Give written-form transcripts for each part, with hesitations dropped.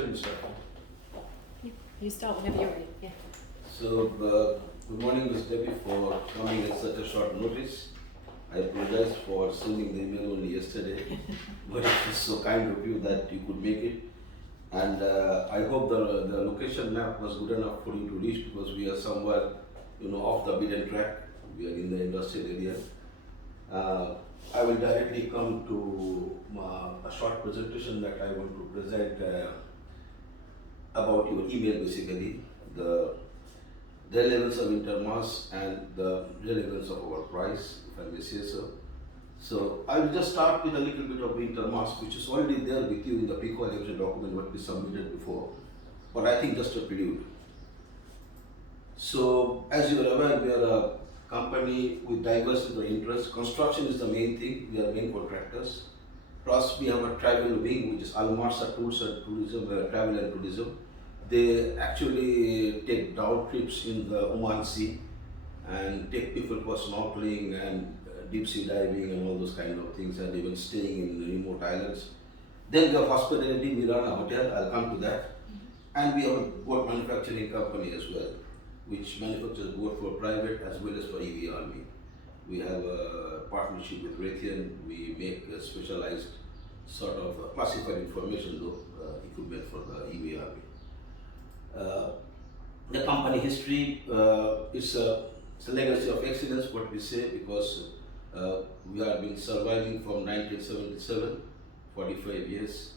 tell me, sir. You start whenever you're ready. Yeah. So, good morning, Ms. Debbie, for coming at such a short notice. I apologize for sending the email only yesterday, but it was so kind of you that you could make it. And I hope the location map was good enough for you to reach, because we are somewhere, off the beaten track. We are in the industrial area. I will directly come to a short presentation that I want to present about your email, basically, the relevance of intermass and the relevance of our price, if I may say so. So I will just start with a little bit of intermass, which is already there with you in the PICO election document what we submitted before, but I think just a prelude. So as you are aware, we are a company with diversity of interests. Construction is the main thing, we are main contractors. Plus we have a travel wing, which is Almarsa Tours and Tourism, Travel and Tourism. They actually take down trips in the Oman Sea and take people for snorkeling and deep sea diving and all those kind of things, and even staying in remote islands. Then we have hospitality, we run a hotel, I'll come to that. And we have a boat manufacturing company as well, which manufactures both for private as well as for EV Army. We have a partnership with Raytheon. We make a specialized sort of classified information equipment for the EV Army. The company history is a legacy of excellence, what we say, because we have been surviving from 1977, 45 years,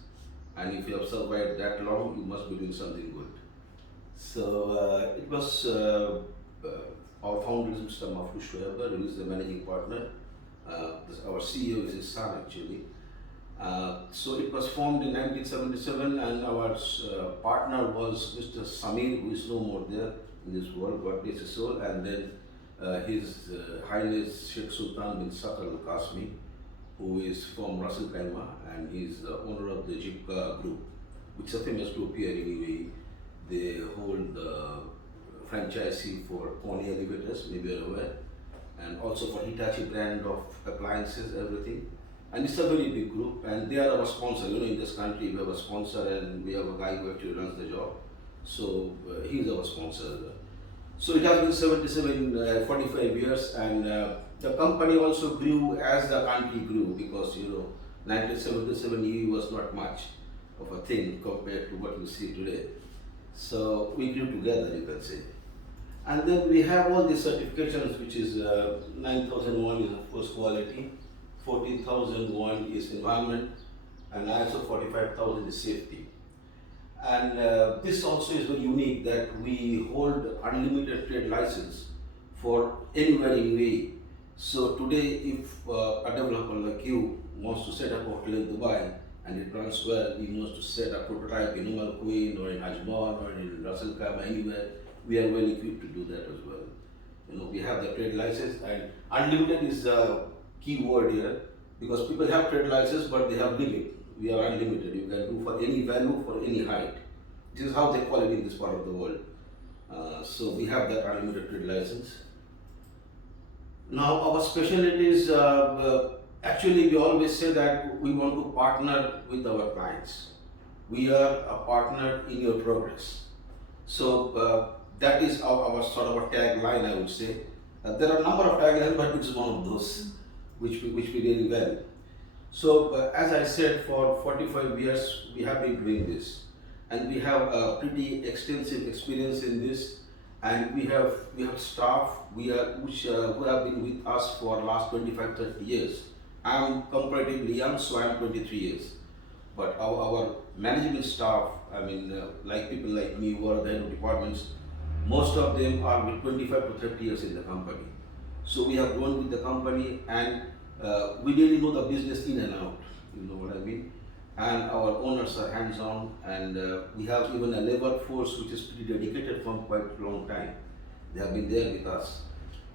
and if you have survived that long, you must be doing something good. So it was our founder is Mr. Mahfouz Shoaib, who is the managing partner. Our CEO is his son, actually. So it was formed in 1977, and our partner was Mr. Samir, who is no more there in this world, God bless his soul, and then His Highness Sheikh Sultan bin Sakar al-Qasmi, who is from Ras Al Khaimah, and he is the owner of the Jibka Group, which is a famous group here in UAE. They hold the franchisee for Pony elevators, maybe you're aware, and also for Hitachi brand of appliances, everything. And it's a very big group, and they are our sponsor. In this country we have a sponsor, and we have a guy who actually runs the job. So he is our sponsor. So it has been 45 years, and the company also grew as the country grew, because 1977 EU was not much of a thing compared to what you see today. So we grew together, you can say. And then we have all these certifications, which is 9001 is of course quality, 14,001 is environment, and ISO 45,000 is safety. And this also is very unique, that we hold unlimited trade license for anywhere in UAE. So today, if a developer like you wants to set up a hotel in Dubai and it runs well, he wants to set a prototype in Al Queen or in Ajman or in Ras Al Khaimah, anywhere, we are well equipped to do that as well. We have the trade license, and unlimited is the key word here, because people have trade license but they have limit. We are unlimited. You can do for any value, for any height. This is how they call it in this part of the world. So we have that unlimited trade license. Now our specialty is, actually we always say that we want to partner with our clients. We are a partner in your progress. So that is our sort of a tagline, I would say. There are a number of taglines, but it's one of those which we really well. So as I said, for 45 years we have been doing this, and we have a pretty extensive experience in this, and we have staff which have been with us for last 25-30 years. I am comparatively young, so I am 23 years. But our management staff, like people like me who are the head of departments, most of them are with 25 to 30 years in the company. So we have grown with the company, and we really know the business in and out, you know what I mean? And our owners are hands-on, and we have even a labor force which is pretty dedicated from quite a long time. They have been there with us,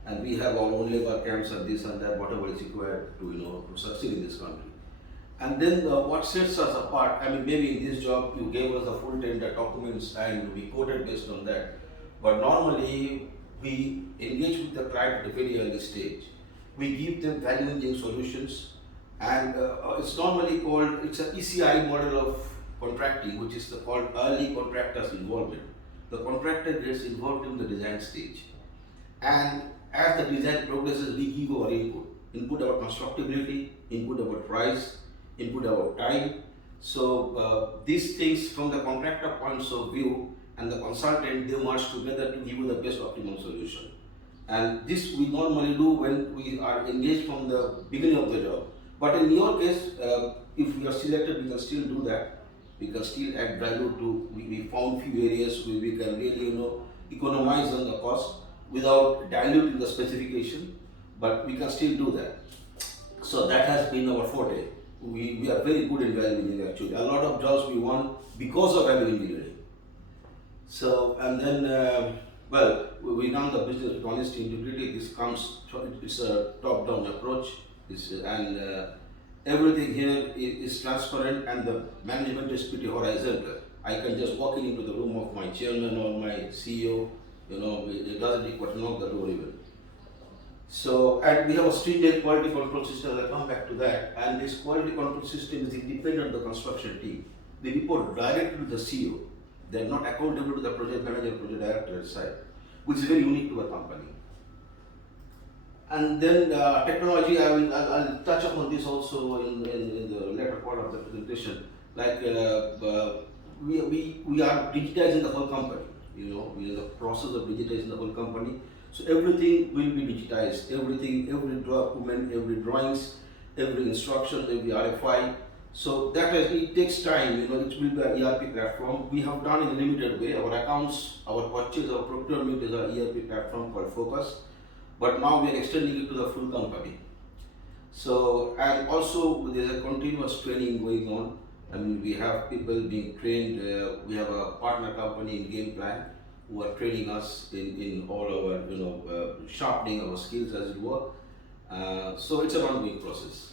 and we have our own labor camps and this and that, whatever is required to succeed in this country. And then what sets us apart, maybe in this job you gave us the full tender documents and we quoted based on that, but normally we engage with the client at a very early stage. We give them value-engine solutions, and it's normally called, it's an ECI model of contracting, which is called early contractors involvement. The contractor gets involved in the design stage, and as the design progresses, we give our input about constructability, input about price, input about time. So these things from the contractor points of view and the consultant, they merge together to give you the best optimum solution. And this we normally do when we are engaged from the beginning of the job. But in your case, if we are selected, we can still do that. We can still add value to. We found few areas where we can really, economize on the cost without diluting the specification. But we can still do that. So that has been our forte. We are very good in value engineering actually. A lot of jobs we won because of value engineering. So, and then, we run the business with honesty, integrity. This comes, it's a top-down approach, and everything here is transparent, and the management is pretty horizontal. I can just walk into the room of my chairman or my CEO, it doesn't require to knock the door even. So, and we have a stringent quality control system. I'll come back to that. And this quality control system is independent of the construction team. They report directly to the CEO. They are not accountable to the project manager, project director side, which is very unique to a company. And then technology, I'll touch upon this also in the later part of the presentation. Like we are digitizing the whole company. We are in the process of digitizing the whole company. So everything will be digitized. Everything, every document, every drawings, every instruction, every RFI. So it takes time. It will be an ERP platform. We have done in a limited way. Our accounts, our purchase, our procurement is our ERP platform called Focus. But now we are extending it to the full company. So, and also there's a continuous training going on. We have people being trained. We have a partner company in Game Plan who are training us in all our, sharpening our skills as it were. So it's an ongoing process.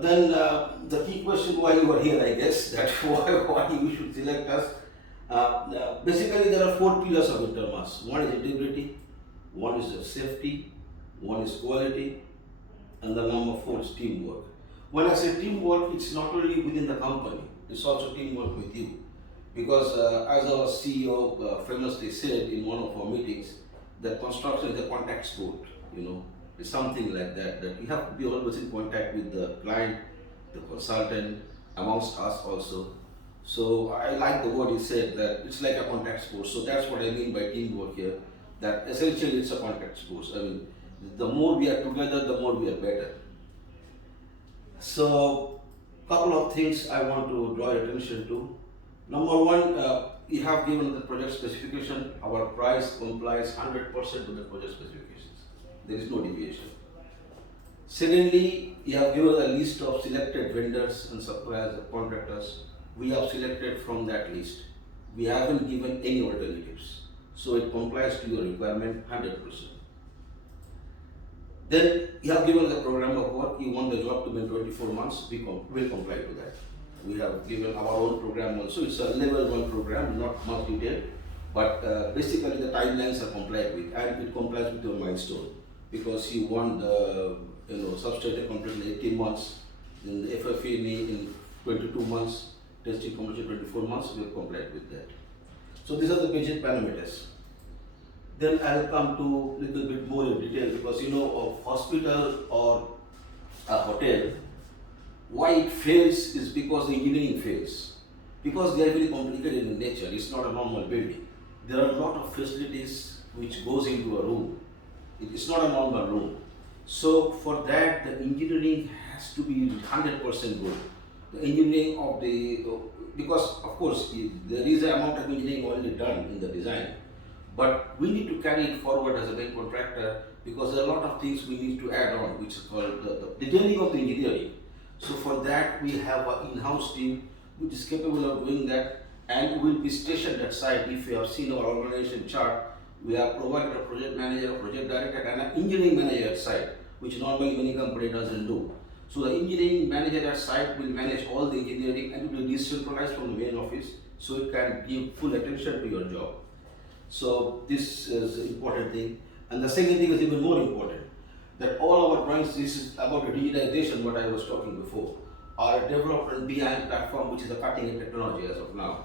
Then the key question why you are here, I guess, that why you should select us. Basically, there are 4 pillars of Intermas. One is integrity, one is safety, one is quality, and the number 4 is teamwork. When I say teamwork, it's not only within the company, it's also teamwork with you. Because as our CEO famously said in one of our meetings, that construction is a contact sport, it's something like that, that we have to be always in contact with the client, the consultant, amongst us also. So I like the word he said, that it's like a contact sport. So that's what I mean by teamwork here, that essentially it's a contact sport. The more we are together, the more we are better. So, couple of things I want to draw your attention to. Number one, we have given the project specification. Our price complies 100% with the project specifications. There is no deviation. Secondly, we have given a list of selected vendors and suppliers and contractors. We have selected from that list. We haven't given any alternatives. So it complies to your requirement 100%. Then you have given the program of work. You want the job to be in 24 months. We will comply to that. We have given our own program also. It's a level 1 program, not much detailed, but basically the timelines are complied with, and it complies with your milestone, because you want the substation completed in 18 months, then the FFE in 22 months, testing completion 24 months. We have complied with that. So these are the basic parameters. Then I'll come to a little bit more in detail, because a hospital or a hotel, why it fails is because the engineering fails. Because they are very complicated in nature. It's not a normal building. There are a lot of facilities which goes into a room. It's not a normal room. So for that, the engineering has to be 100% good. The engineering of because of course there is an amount of engineering already done in the design, but we need to carry it forward as a main contractor, because there are a lot of things we need to add on, which is called the detailing of the engineering. So for that, we have an in-house team which is capable of doing that, and will be stationed at site. If you have seen our organization chart, we have provided a project manager, a project director, and an engineering manager at site, which normally many company doesn't do. So the engineering manager at site will manage all the engineering, and it will be decentralized from the main office, so it can give full attention to your job. So this is an important thing. And the second thing is even more important, that all our drawings, this is about the digitization, what I was talking before. are developed on BIM platform, which is a cutting edge technology as of now.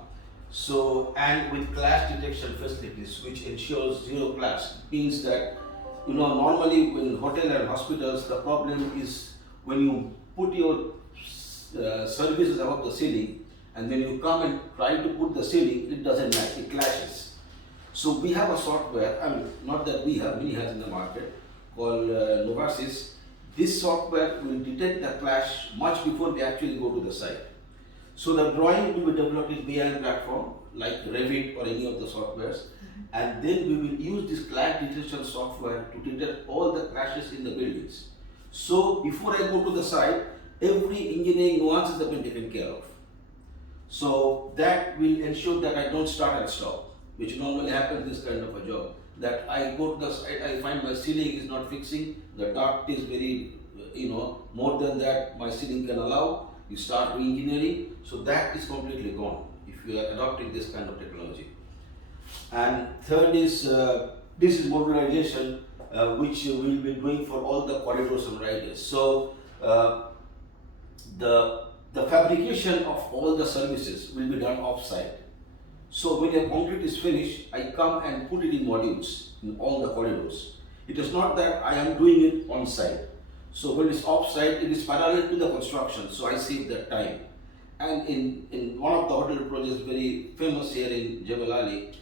So, and with clash detection facilities, which ensures zero clash, means that, normally in hotel and hospitals, the problem is when you put your services above the ceiling, and when you come and try to put the ceiling, it doesn't match, it clashes. So we have a software, I mean, not that we have, many has in the market, called Novasis. This software will detect the clash much before they actually go to the site. So the drawing will be developed in BIM platform, like Revit or any of the softwares, and then we will use this clash detection software to detect all the clashes in the buildings. So before I go to the site, every engineering nuances have been taken care of. So that will ensure that I don't start and stop, which normally happens this kind of a job. That I go to the site, I find my ceiling is not fixing, the duct is very, more than that my ceiling can allow. You start re-engineering, so that is completely gone if you are adopting this kind of technology. And third is, this is modularization, which we will be doing for all the corridors and riders. So the fabrication of all the services will be done off-site. So when your concrete is finished, I come and put it in modules in all the corridors. It is not that I am doing it on site. So when it's off-site, it is parallel to the construction, so I save that time. And in one of the hotel projects, very famous here in Jebel Ali,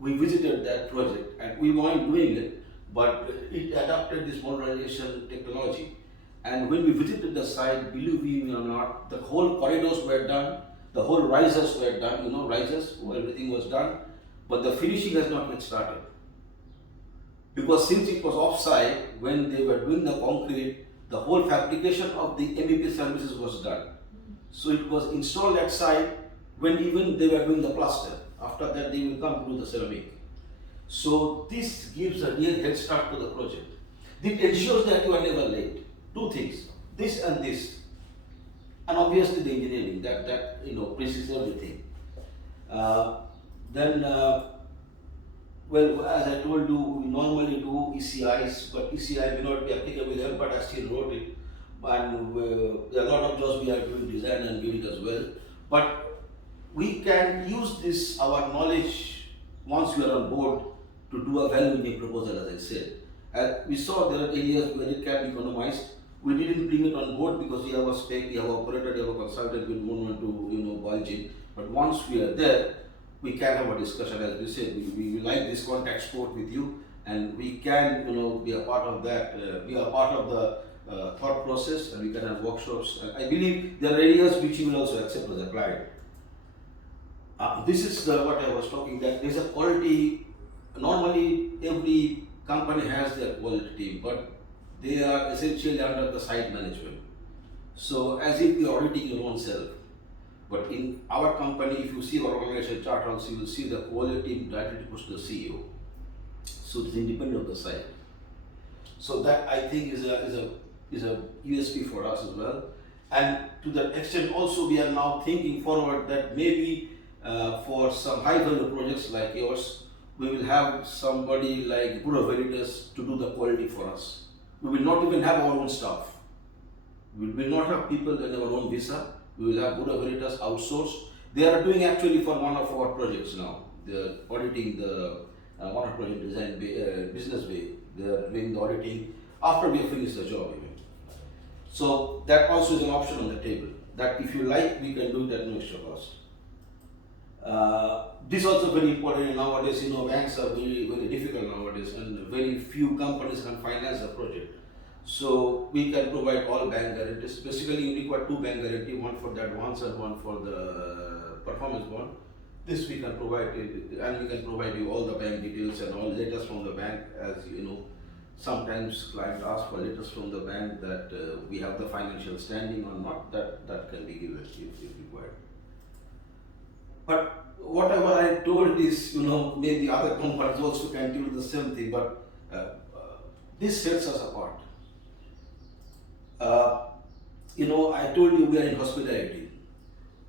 we visited that project and we weren't doing it, but it adapted this modernization technology. And when we visited the site, believe me or not, the whole corridors were done, the whole risers were done, risers, everything was done, but the finishing has not yet started. Because since it was off-site, when they were doing the concrete, the whole fabrication of the MEP services was done. So it was installed at site when even they were doing the plaster. After that, they will come to do the ceramic. So this gives a real head start to the project. It ensures that you are never late. Two things, this and this. And obviously the engineering, that precedes everything. Well, as I told you, we normally do ECIs, but ECI may not be applicable here, but I still wrote it. And there are a lot of jobs we are doing design and build as well. But we can use this, our knowledge, once we are on board, to do a value engineering proposal, as I said. We saw there are areas where it can be economized. We didn't bring it on board because we have a spec, we have an operator, we have a consultant, we don't want to, budge it. But once we are there, we can have a discussion. As we said, we like this contact sport with you, and we can, be a part of that, be a part of the thought process, and we can have workshops. And I believe there are areas which you will also accept as a client. This is what I was talking, that there's a quality. Normally, every company has their quality team, but they are essentially under the site management. So as if you're auditing your own self. But in our company, if you see our organization chart also, you will see the quality team directly reports to the CEO. So it's independent of the site. So that I think is a USP for us as well. And to that extent also, we are now thinking forward that maybe for some high value projects like yours, we will have somebody like Bureau Veritas to do the quality for us. We will not even have our own staff. We will not have people in our own visa. We will have Bureau Veritas outsourced. They are doing actually for one of our projects now. They are auditing the one of project design business bay. They are doing the auditing after we have finished the job even. So that also is an option on the table. That if you like, we can do it at no extra cost. This is also very important nowadays. Banks are very, very difficult nowadays, and very few companies can finance a project. So we can provide all bank guarantees. Basically, you require two bank guarantees, one for the advance and one for the performance bond. This we can provide, and we can provide you all the bank details and all letters from the bank. As you know, sometimes clients ask for letters from the bank that we have the financial standing or not. That can be given if required. But whatever I told is, maybe other companies also can do the same thing, but this sets us apart. I told you we are in hospitality.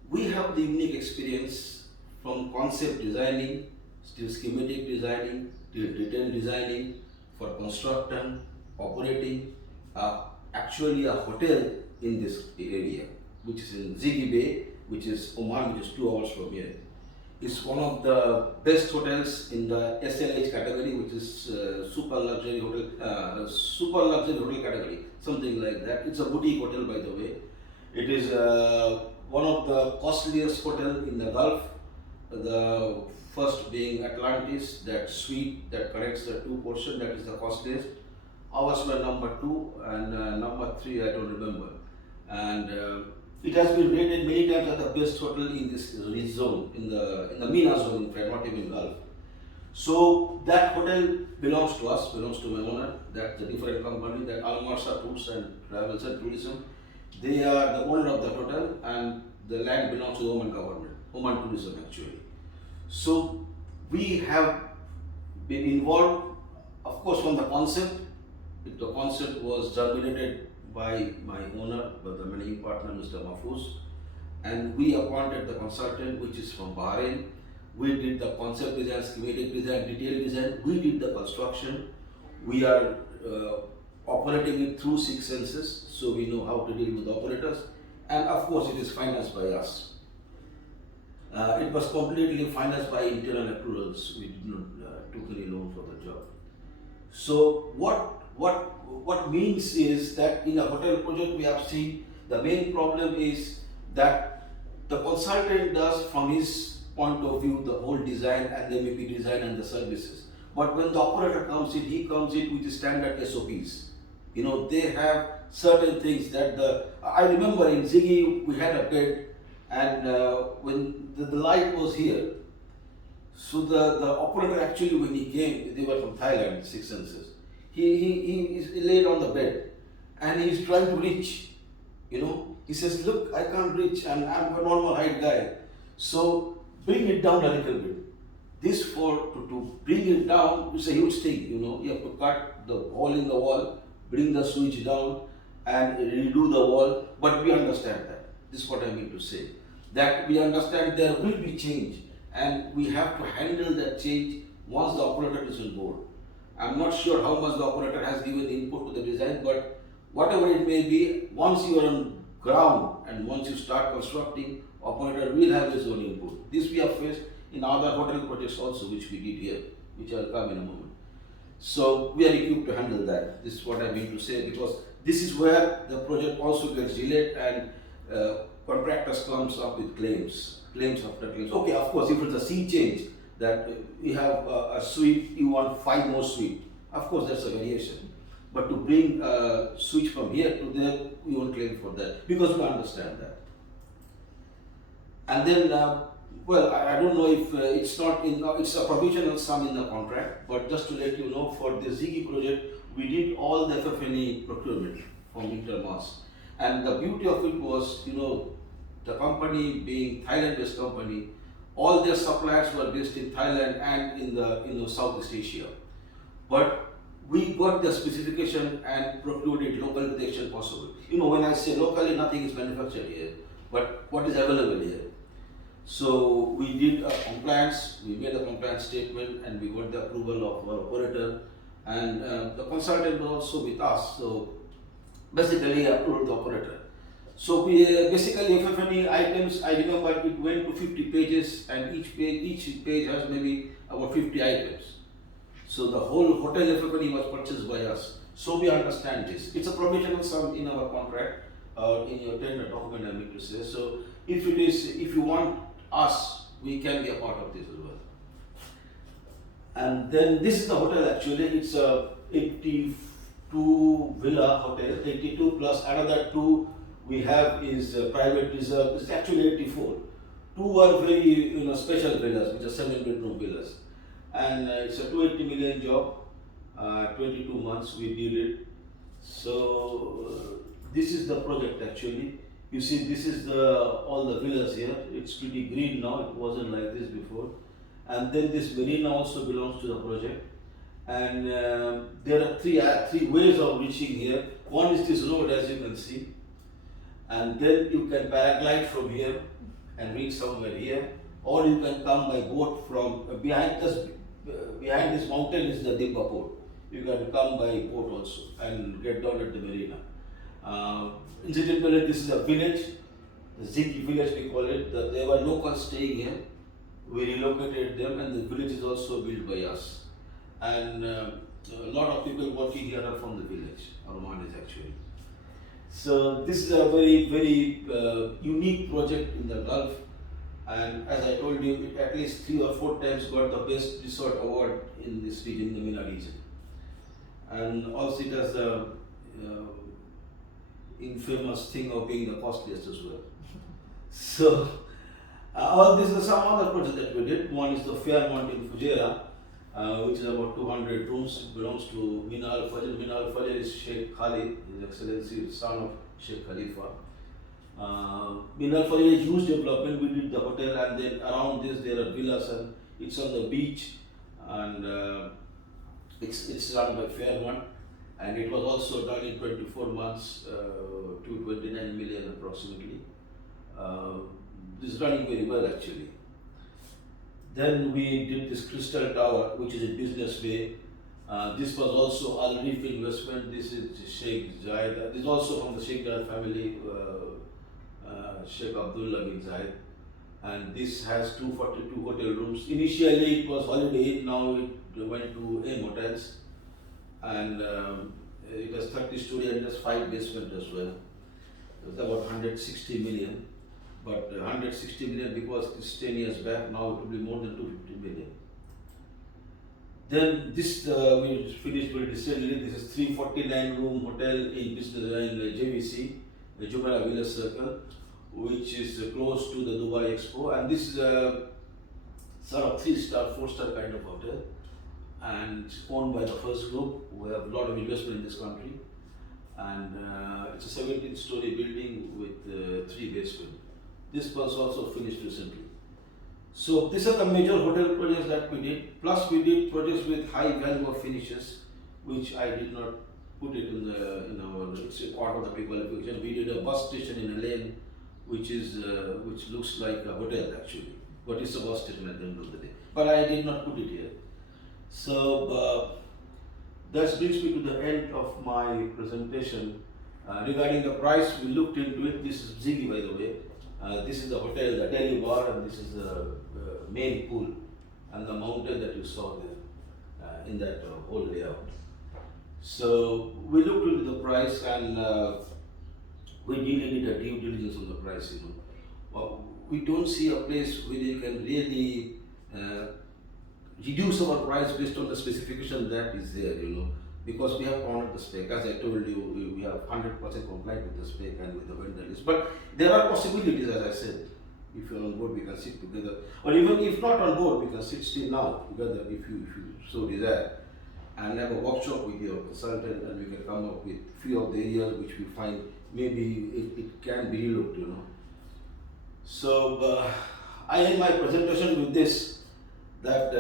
We have the unique experience from concept designing, to schematic designing, to detail designing, for construction, operating, actually a hotel in this area, which is in Ziggy Bay, which is Oman, which is 2 hours from here. It's one of the best hotels in the SLH category, which is super luxury hotel category, something like that. It's a boutique hotel, by the way. It is one of the costliest hotel in the Gulf. The first being Atlantis, that suite that connects the two portions, that is the costliest. Ours were number 2 and number 3, I don't remember. And it has been rated many times as the best hotel in this rich zone, in the MENA zone, in fact, not even Gulf. So that hotel belongs to us, belongs to my owner. That's a different company, that Al Marsa Tours and Travels and Tourism. They are the owner of the hotel, and the land belongs to the Oman government, Oman Tourism actually. So we have been involved, of course, from the concept. The concept was germinated by my owner, by the managing partner, Mr. Mahfouz, and we appointed the consultant, which is from Bahrain. We did the concept design, schematic design, detailed design. We did the construction. We are operating it through 6 senses, so we know how to deal with operators. And of course, it is financed by us. It was completely financed by internal accruals. We did not took any loan for the job. So what means is that in a hotel project we have seen the main problem is that the consultant does from his point of view the whole design and the MEP design and the services. But when the operator comes in, he comes in with the standard SOPs. You know, they have certain things that I remember in Ziggy we had a bed, and when the light was here, so the operator actually, when he came, they were from Thailand, 6 senses. He laid on the bed and he's trying to reach, you know. He says, look, I can't reach and I'm a normal height guy. So bring it down a little bit. This to bring it down is a huge thing, you know. You have to cut the hole in the wall, bring the switch down and redo the wall. But we understand that. This is what I mean to say. That we understand there will be change and we have to handle that change once the operator is on board. I'm not sure how much the operator has given input to the design, but whatever it may be, once you are on ground and once you start constructing, operator will have his own input. This we have faced in other hotel projects also, which we did here, which I'll come in a moment. So we are equipped to handle that. This is what I mean to say, because this is where the project also gets delayed and contractors comes up with claims after claims. Okay, of course, if it's a sea change, that we have a suite, you want 5 more suite. Of course, that's a variation. But to bring a switch from here to there, we won't claim for that because we understand that. And then, well, I don't know if it's not in, it's a provisional sum in the contract, but just to let you know, for the Ziggy project, we did all the FF&E procurement from Intermas. And the beauty of it was, you know, the company being Thailand-based company, all their suppliers were based in Thailand and in the Southeast Asia. But we got the specification and procured it locally to the extent possible. You know, when I say locally, nothing is manufactured here, but what is available here. So we did a compliance, we made a compliance statement and we got the approval of our operator, and the consultant was also with us, so basically approved the operator. So we basically FF&E items, I remember it went to 50 pages and each page has maybe about 50 items. So the whole hotel FF&E was purchased by us. So we understand this. It's a provisional sum in our contract, in your tender document, I mean to say. So if you want us, we can be a part of this as well. And then this is the hotel actually. It's a 82 villa hotel, 82 plus another 2 we have is private reserve. It's actually 84. 2 are very special villas, which are 7-bedroom villas. And it's a 280 million job, 22 months we did it. So this is the project actually. You see, this is all the villas here. It's pretty green now, it wasn't like this before. And then this marina also belongs to the project. And there are three ways of reaching here. One is this road, as you can see. And then you can paraglide from here and reach somewhere here. Or you can come by boat from behind this mountain is the Dimba port. You can come by boat also and get down at the marina. Incidentally, this is a village, the Ziggy village we call it. There were locals staying here. We relocated them, and the village is also built by us. And a lot of people working here are from the village, Arman is actually. So this is a very unique project in the Gulf, and as I told you, it at least 3 or 4 times got the best resort award in this region, the MENA region. And also it has the infamous thing of being the costliest as well. So all this is some other projects that we did. One is the Fairmont in Fujairah, which is about 200 rooms. It belongs to Mina Al Fajr. Mina Al Fajr is Sheikh Khalid, His Excellency, son of Sheikh Khalifa. Mina Al Fajr is huge development. We did the hotel, and then around this there are villas, and it's on the beach, and it's run by Fairmont, and it was also done in 24 months, 229 million approximately. This is running very well actually. Then we did this Crystal Tower, which is in Business Bay. This was also Al Reef investment. This is Sheikh Zayed. This is also from the Sheikh Zayed family, Sheikh Abdullah bin Zayed. And this has 242 hotel rooms. Initially it was Holiday Inn, now it went to M Hotels. And it has 30 story and it has 5 basement as well. It's about 160 million. But 160 million because it's 10 years back, now it will be more than 250 million. Then this we finished very recently. This is 349 room hotel in business in JVC, the Jumeirah Village Circle, which is close to the Dubai Expo. And this is a sort of 3-star, 4-star kind of hotel, and it's owned by the First Group. We have a lot of investment in this country, and it's a 17-story building with 3 basements. This was also finished recently. So these are the major hotel projects that we did. Plus we did projects with high value of finishes, which I did not put it in our. It's a part of the pre-qualification. We did a bus station in a lane, which looks like a hotel actually, but it's a bus station at the end of the day. But I did not put it here. So that brings me to the end of my presentation. Regarding the price, we looked into it. This is Ziggy, by the way. This is the hotel, the Delhi bar, and this is the main pool and the mountain that you saw there in that whole layout. So we looked into the price, and we really did a due diligence on the price. Well, we don't see a place where you can really reduce our price based on the specification that is there, because we have honored the spec. As I told you, we have 100% compliant with the spec and with the vendor list. But there are possibilities, as I said. If you're on board, we can sit together. Or even if not on board, we can sit still now together if you so desire, and have a workshop with your consultant, and we can come up with few of the areas which we find maybe it can be relooked, So I end my presentation with this, that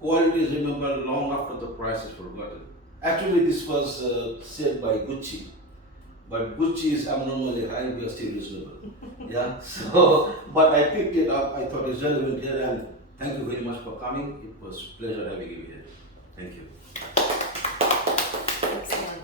quality is remembered long after the price is forgotten. Actually, this was said by Gucci, but Gucci is abnormally high. We are still reasonable. Yeah. So, but I picked it up. I thought it's relevant here, and thank you very much for coming. It was a pleasure having you here. Thank you. Excellent.